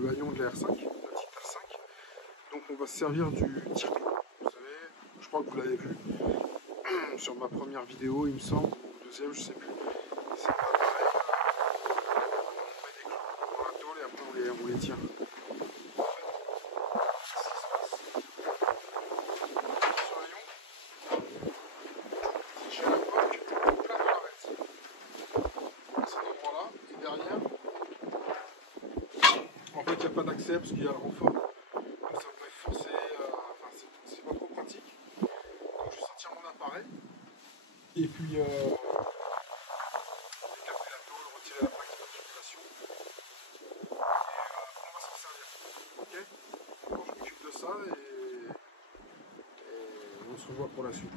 le haillon de la R5, la petite R5. Donc on va se servir du tire. Vous savez, je crois que vous l'avez vu sur ma première vidéo, il me semble, ou deuxième, je sais plus. C'est pas pareil. On met des clous dans la tôle et après on les tire. En fait, il n'y a pas d'accès parce qu'il y a le renfort. Donc ça peut être forcé, enfin, c'est pas trop pratique. Donc je vais sortir mon appareil. Et puis, décaper la tôle, retirer la plaque d'immatriculation. Et on va s'en servir. Ok? Donc je m'occupe de ça et on se revoit pour la suite.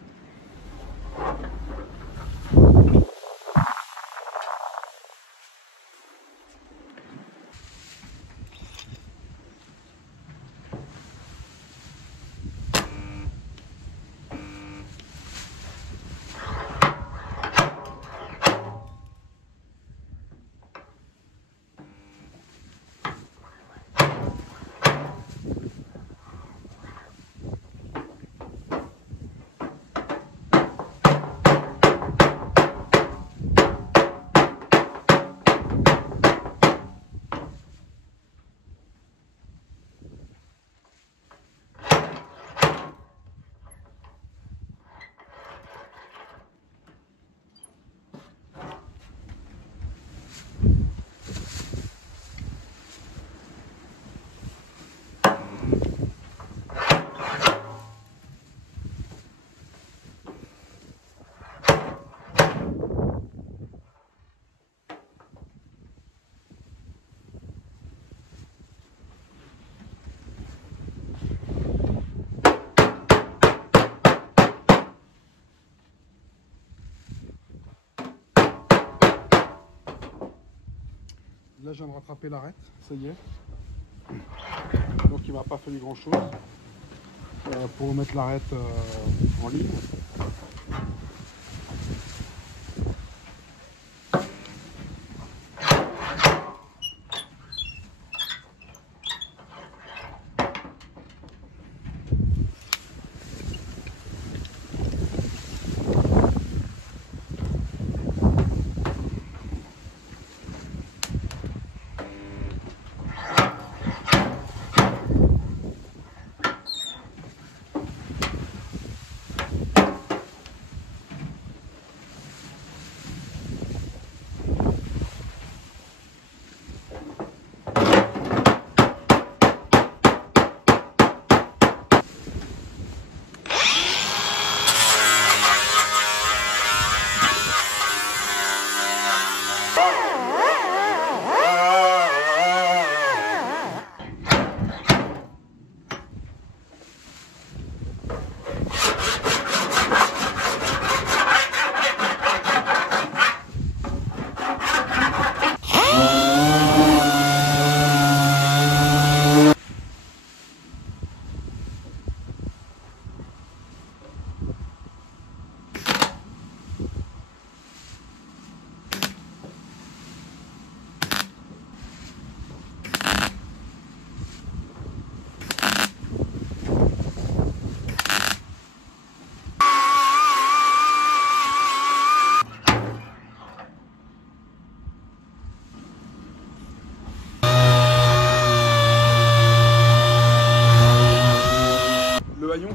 Là, je viens de rattraper l'arête, ça y est. Donc, il m'a pas fallu grand chose pour remettre l'arête en ligne.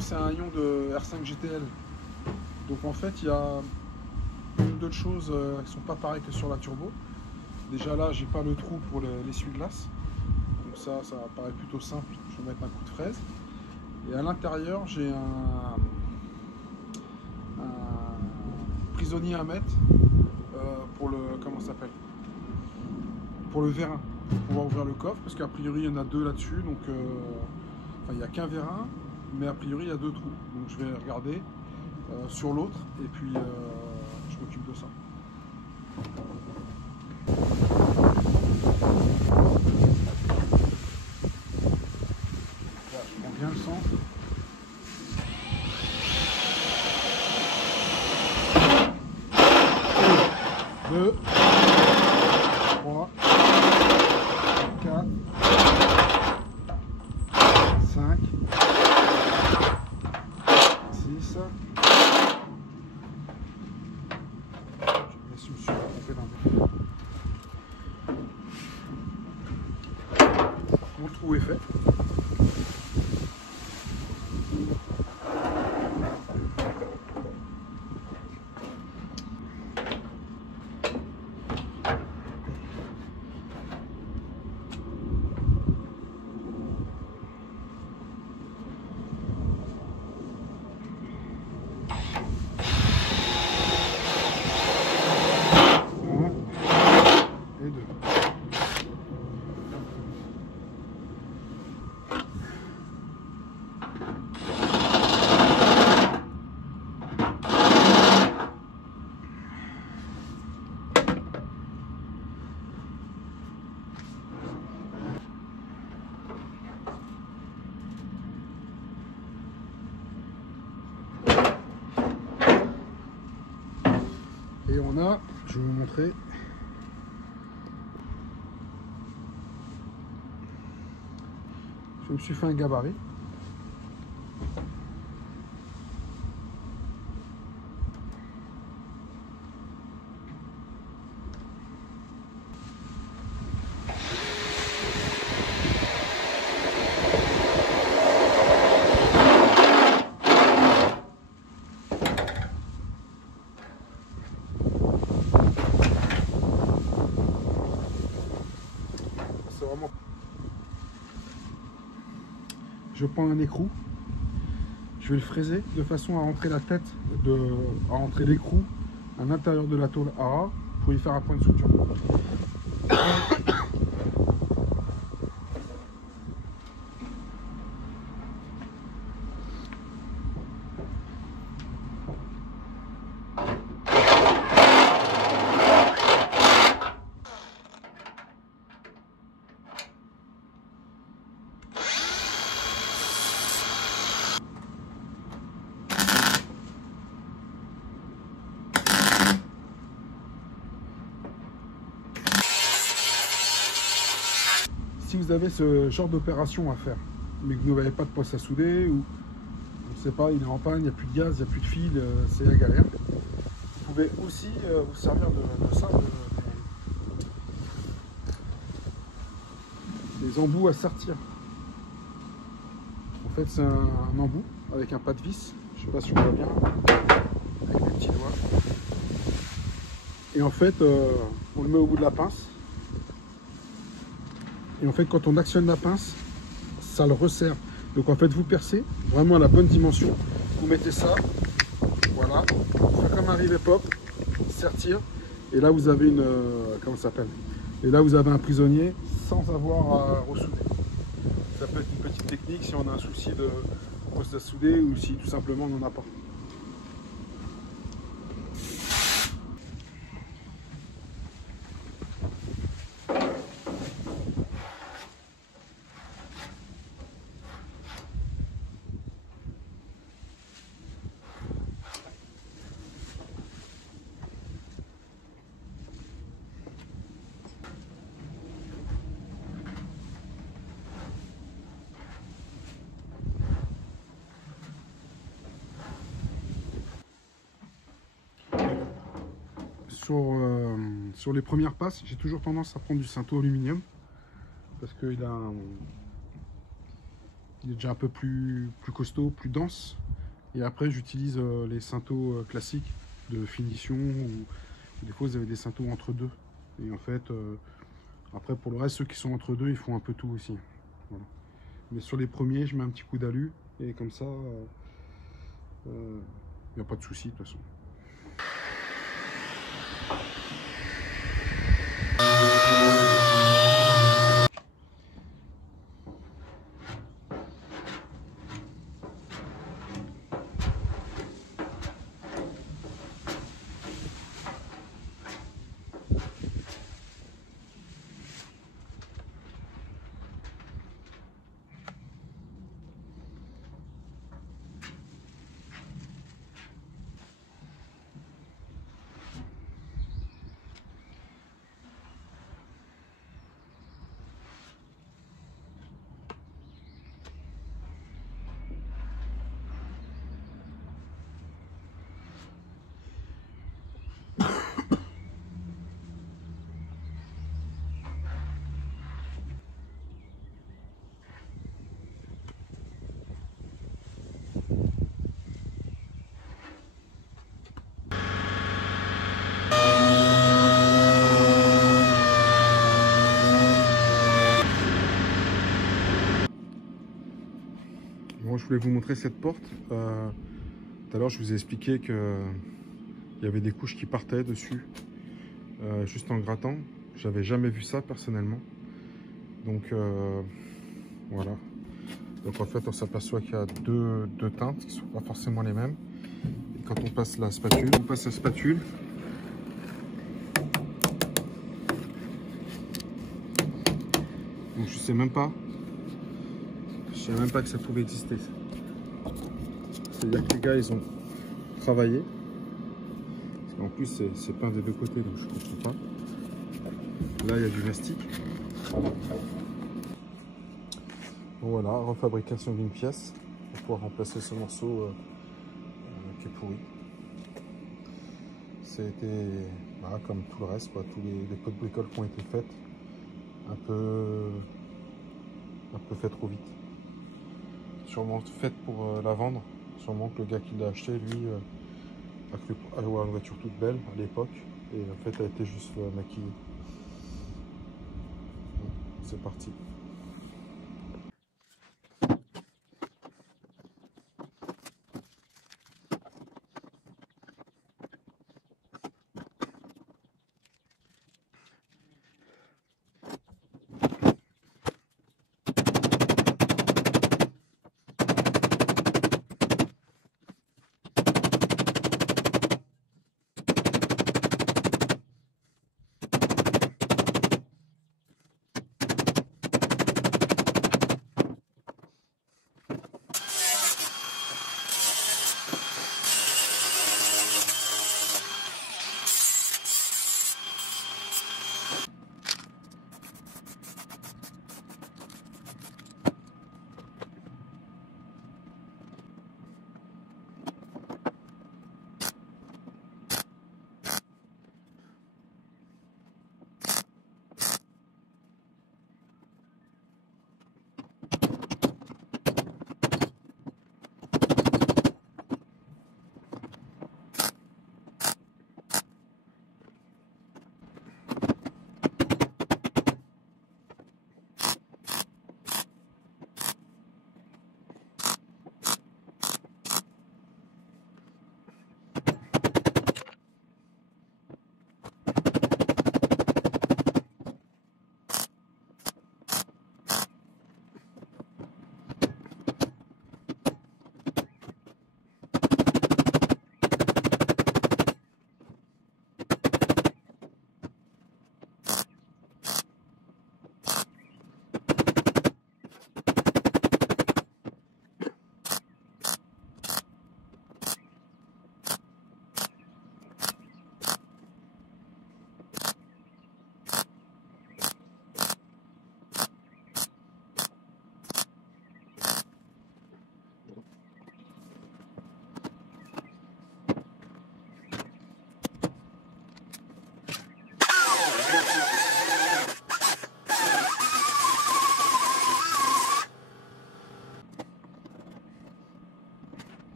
C'est un haillon de R5 GTL. Donc en fait, il y a une ou deux choses qui ne sont pas pareilles que sur la turbo. Déjà là, j'ai pas le trou pour l'essuie-glace. Donc ça paraît plutôt simple. Je vais mettre un coup de fraise. Et à l'intérieur, j'ai un prisonnier à mettre pour le, comment ça s'appelle, pour le vérin. Pour pouvoir ouvrir le coffre, parce qu'a priori, il y en a deux là-dessus. Donc enfin, il n'y a qu'un vérin. Mais a priori il y a deux trous, donc je vais regarder sur l'autre et puis je m'occupe de ça. Là, je prends bien le centre. Deux, 3, 4. trou est fait. Et on a, je vais vous montrer, je me suis fait un gabarit. Vraiment... Je prends un écrou, je vais le fraiser de façon à rentrer la tête, à rentrer l'écrou à l'intérieur de la tôle ARA pour y faire un point de suture. Si vous avez ce genre d'opération à faire, mais que vous n'avez pas de poste à souder, ou on ne sait pas, il est en panne, il n'y a plus de gaz, il n'y a plus de fil, c'est la galère, vous pouvez aussi vous servir de ça, des embouts à sortir. En fait, c'est un embout avec un pas de vis, je ne sais pas si on voit bien, avec des petits doigts. Et en fait, on le met au bout de la pince. Et en fait, quand on actionne la pince, ça le resserre. Donc en fait, vous percez vraiment à la bonne dimension. Vous mettez ça, voilà, vous faites comme un rivet pop, sertir. Et là, vous avez une, comment ça s'appelle? Et là, vous avez un prisonnier sans avoir à ressouder. Ça peut être une petite technique si on a un souci de poste à souder ou si tout simplement on n'en a pas. Sur les premières passes, j'ai toujours tendance à prendre du cinto aluminium parce qu'il il est déjà un peu plus costaud, plus dense. Et après, j'utilise les cintos classiques de finition ou des fois vous avez des cintos entre deux. Et en fait, après pour le reste, ceux qui sont entre deux, ils font un peu tout aussi. Voilà. Mais sur les premiers, je mets un petit coup d'alu et comme ça, il n'y a pas de souci de toute façon. voulais vous montrer cette porte. Tout à l'heure, je vous ai expliqué qu'il y avait des couches qui partaient dessus, juste en grattant. J'avais jamais vu ça personnellement. Donc voilà. Donc en fait, on s'aperçoit qu'il y a deux teintes qui ne sont pas forcément les mêmes. Et quand on passe la spatule, donc je savais même pas que ça pouvait exister. C'est-à-dire que les gars, ils ont travaillé. En plus, c'est peint des deux côtés, donc je ne comprends pas. Là, il y a du mastic. Bon, voilà, refabrication d'une pièce pour pouvoir remplacer ce morceau qui est pourri. Ça a été, voilà, comme tout le reste, quoi, tous les pots de bricole qui ont été faites, un peu fait trop vite. Sûrement faite pour la vendre. Sûrement que le gars qui l'a acheté, lui, a cru avoir une voiture toute belle à l'époque, et en fait, elle a été juste maquillée. Bon, c'est parti.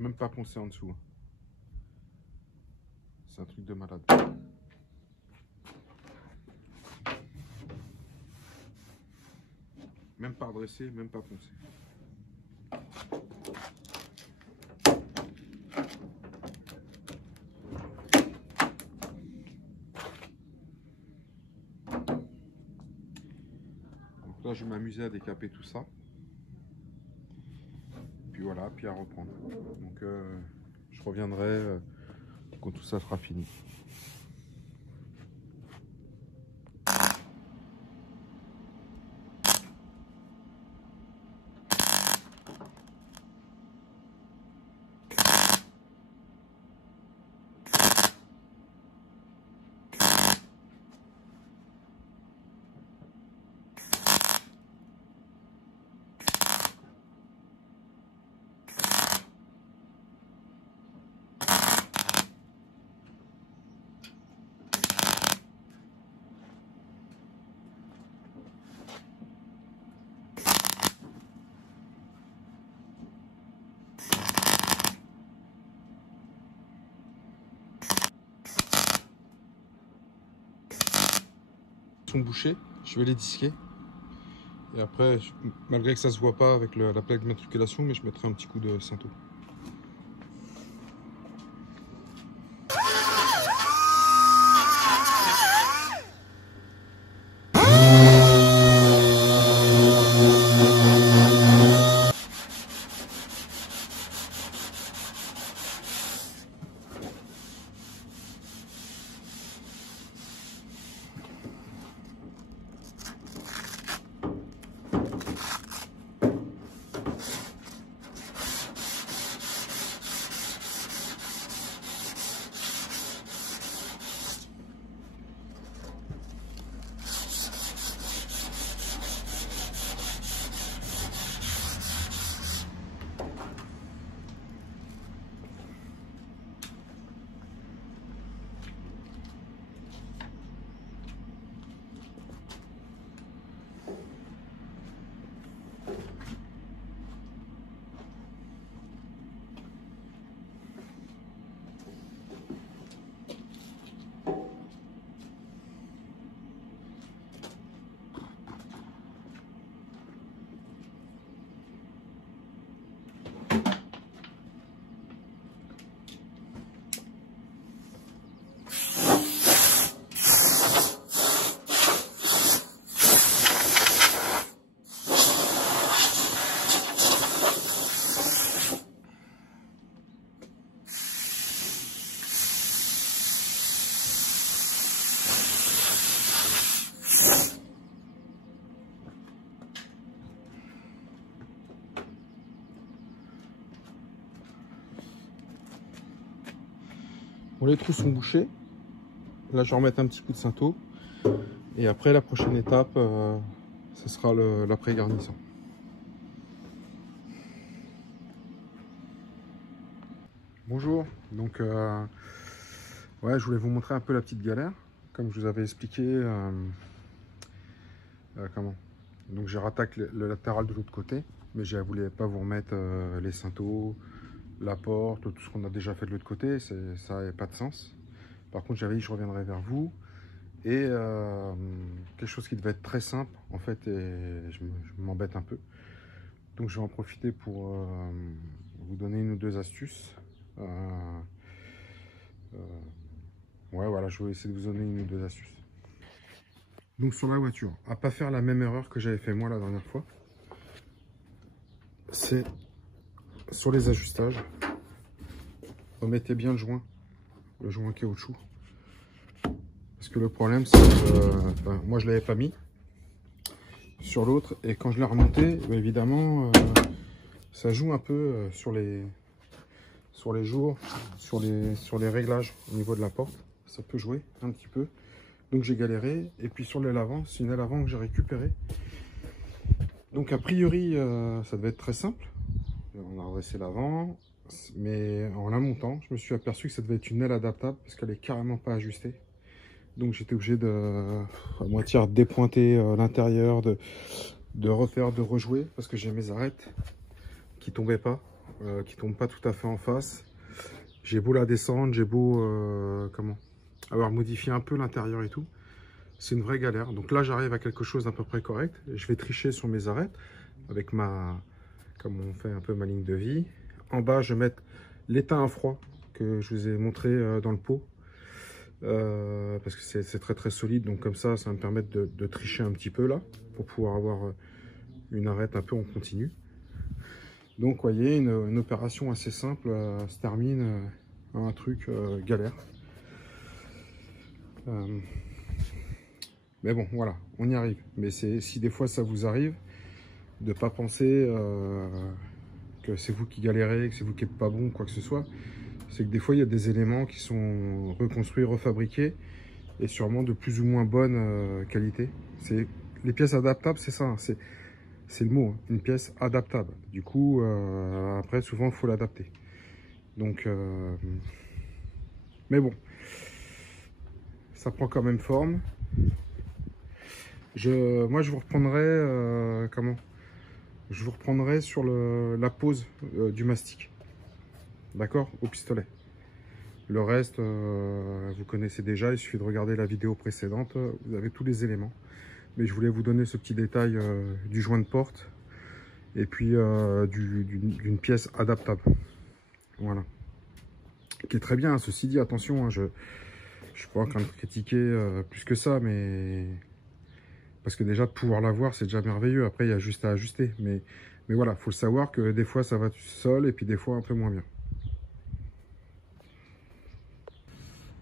Même pas poncé en dessous. C'est un truc de malade. Même pas redressé, même pas poncé. Donc là, je vais m'amuser à décaper tout ça. Puis voilà, puis à reprendre. Donc je reviendrai quand tout ça sera fini. Sont bouchés, je vais les disquer et après, malgré que ça se voit pas avec la plaque d'immatriculation, mais je mettrai un petit coup de cinto. Bon, les trous sont bouchés. Là, je vais remettre un petit coup de cinto. Et après, la prochaine étape, ce sera l'après-garnissant. Bonjour. Donc, ouais, je voulais vous montrer un peu la petite galère. Comme je vous avais expliqué, comment. Donc, j'ai rattaqué le latéral de l'autre côté. Mais je ne voulais pas vous remettre les cintos, la porte, tout ce qu'on a déjà fait de l'autre côté, ça n'avait pas de sens. Par contre, j'avais dit que je reviendrai vers vous. Et quelque chose qui devait être très simple, en fait, et je m'embête un peu. Donc, je vais en profiter pour vous donner une ou deux astuces. Ouais, voilà, je vais essayer de vous donner une ou deux astuces. Donc, sur la voiture, à pas faire la même erreur que j'avais fait moi la dernière fois, c'est sur les ajustages, remettez bien le joint caoutchouc. Parce que le problème, c'est que moi je l'avais pas mis sur l'autre, et quand je l'ai remonté, évidemment, ça joue un peu sur les jours, sur les réglages au niveau de la porte. Ça peut jouer un petit peu. Donc j'ai galéré. Et puis sur l'aile avant, c'est une aile avant que j'ai récupérée. Donc a priori, ça devait être très simple. On a redressé l'avant, mais en la montant, je me suis aperçu que ça devait être une aile adaptable parce qu'elle est carrément pas ajustée. Donc j'étais obligé de à moitié dépointer l'intérieur, de refaire, de rejouer parce que j'ai mes arêtes qui tombaient pas. qui tombe pas tout à fait en face. J'ai beau la descendre, j'ai beau avoir modifié un peu l'intérieur et tout. C'est une vraie galère. Donc là, j'arrive à quelque chose d'à peu près correct. Je vais tricher sur mes arêtes avec comme on fait un peu ma ligne de vie. En bas, je vais mettre l'étain à froid que je vous ai montré dans le pot. Parce que c'est très très solide. Donc comme ça va me permettre de tricher un petit peu là. Pour pouvoir avoir une arête un peu en continu. Donc vous voyez, une opération assez simple se termine un truc galère. Mais bon, voilà, on y arrive. Mais si des fois ça vous arrive, de ne pas penser que c'est vous qui galérez, que c'est vous qui n'êtes pas bon, quoi que ce soit. C'est que des fois, il y a des éléments qui sont reconstruits, refabriqués, et sûrement de plus ou moins bonne qualité. Les pièces adaptables, c'est ça, hein, c'est le mot, hein, une pièce adaptable. Du coup, après, souvent, il faut l'adapter. Donc, mais bon, ça prend quand même forme. Moi, je vous reprendrai, je vous reprendrai sur la pose du mastic. D'accord? Au pistolet. Le reste, vous connaissez déjà, il suffit de regarder la vidéo précédente, vous avez tous les éléments. Mais je voulais vous donner ce petit détail du joint de porte et puis d'une pièce adaptable. Voilà. Qui est très bien, hein, ceci dit, attention, hein, je ne suis pas en train de critiquer plus que ça, mais parce que déjà de pouvoir l'avoir, c'est déjà merveilleux. Après, il y a juste à ajuster. Mais voilà, il faut le savoir que des fois, ça va tout seul et puis des fois, un peu moins bien.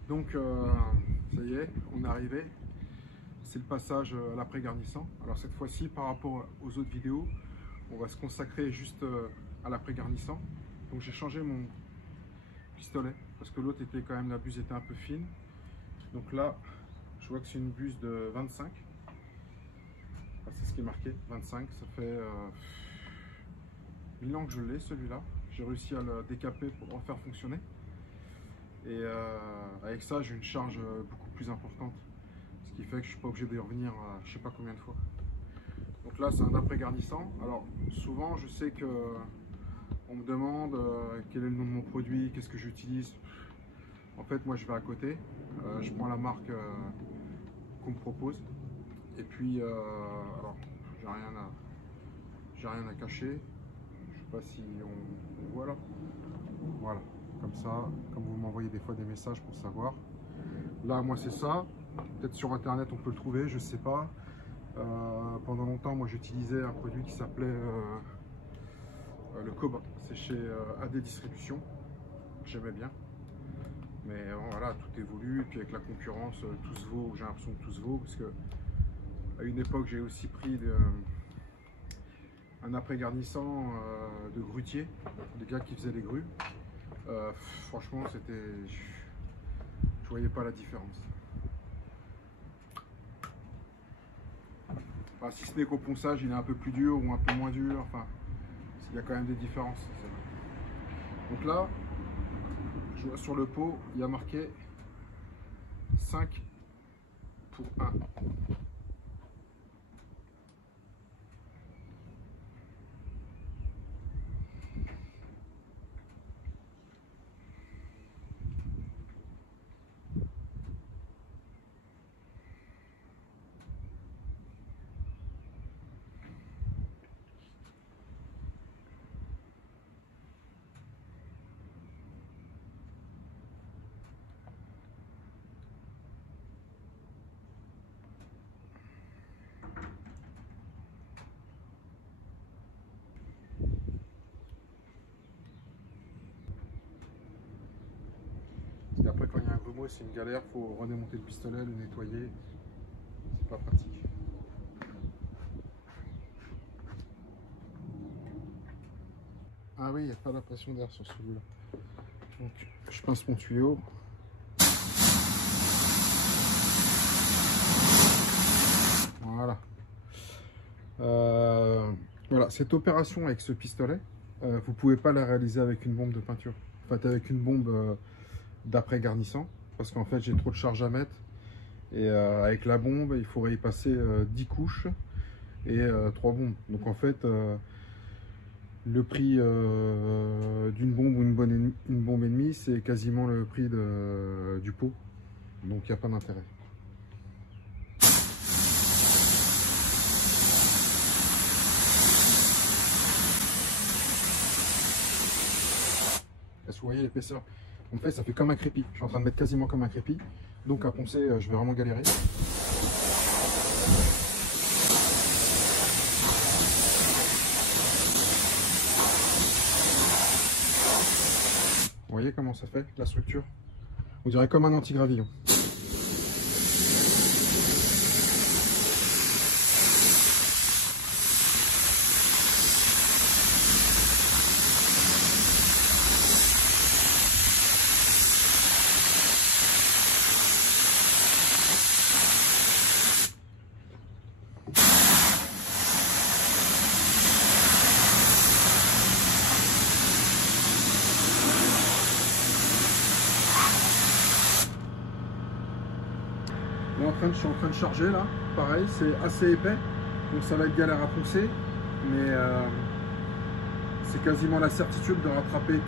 Donc, ça y est, on est arrivé. C'est le passage à l'après-garnissant. Alors cette fois-ci, par rapport aux autres vidéos, on va se consacrer juste à l'après-garnissant. Donc j'ai changé mon pistolet parce que l'autre était quand même, la buse était un peu fine. Donc là, je vois que c'est une buse de 25. Enfin, c'est ce qui est marqué, 25. Ça fait 1000 ans que je l'ai, celui-là. J'ai réussi à le décaper pour le refaire fonctionner. Et avec ça, j'ai une charge beaucoup plus importante. Ce qui fait que je ne suis pas obligé d'y revenir je ne sais pas combien de fois. Donc là, c'est un après-garnissant. Alors, souvent, je sais que on me demande quel est le nom de mon produit, qu'est-ce que j'utilise. En fait, moi, je vais à côté. Je prends la marque qu'on me propose. Et puis, alors, j'ai rien à cacher. Je ne sais pas si on voit là. Voilà, comme ça, comme vous m'envoyez des fois des messages pour savoir. Là, moi, c'est ça. Peut-être sur internet on peut le trouver, je sais pas. Pendant longtemps, moi j'utilisais un produit qui s'appelait le Cobra. C'est chez AD Distribution. J'aimais bien. Mais voilà, tout évolue. Et puis avec la concurrence, tout se vaut. J'ai l'impression que tout se vaut. Parce que à une époque, j'ai aussi pris un après-garnissant de grutier, des gars qui faisaient les grues. Franchement, je voyais pas la différence. Enfin, si ce n'est qu'au ponçage, il est un peu plus dur ou un peu moins dur. Enfin, il y a quand même des différences. Donc là, je vois sur le pot, il y a marqué 5 pour 1. Et après, quand il y a un grumeau, c'est une galère, il faut redémonter le pistolet, le nettoyer. C'est pas pratique. Ah oui, il n'y a pas la pression d'air sur celui-là. Donc, je pince mon tuyau. Voilà. Voilà, cette opération avec ce pistolet, vous pouvez pas la réaliser avec une bombe de peinture. En fait, avec une bombe d'après garnissant, parce qu'en fait j'ai trop de charge à mettre. Et avec la bombe, il faudrait y passer 10 couches et 3 bombes. Donc en fait, le prix d'une bombe ou une bombe ennemie, c'est quasiment le prix du pot. Donc il n'y a pas d'intérêt. Est-ce que vous voyez l'épaisseur? En fait, ça fait comme un crépi. Je suis en train de mettre quasiment comme un crépi. Donc à poncer, je vais vraiment galérer. Vous voyez comment ça fait, la structure? On dirait comme un anti-gravillon. Je suis en train de charger là, pareil, c'est assez épais, donc ça va être galère à poncer, mais c'est quasiment la certitude de rattraper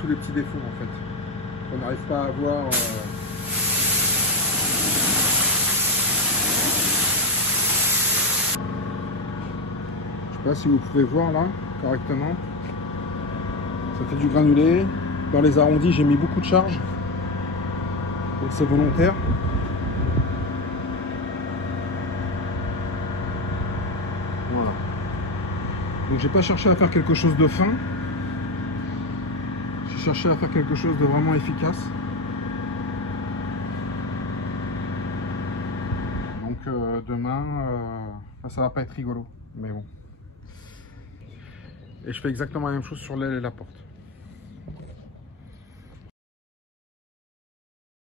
tous les petits défauts en fait. On n'arrive pas à voir. Je sais pas si vous pouvez voir là correctement. Ça fait du granulé. Dans les arrondis, j'ai mis beaucoup de charge, donc c'est volontaire. Voilà. Donc j'ai pas cherché à faire quelque chose de fin. J'ai cherché à faire quelque chose de vraiment efficace. Donc demain, ça va pas être rigolo, mais bon. Et je fais exactement la même chose sur l'aile et la porte.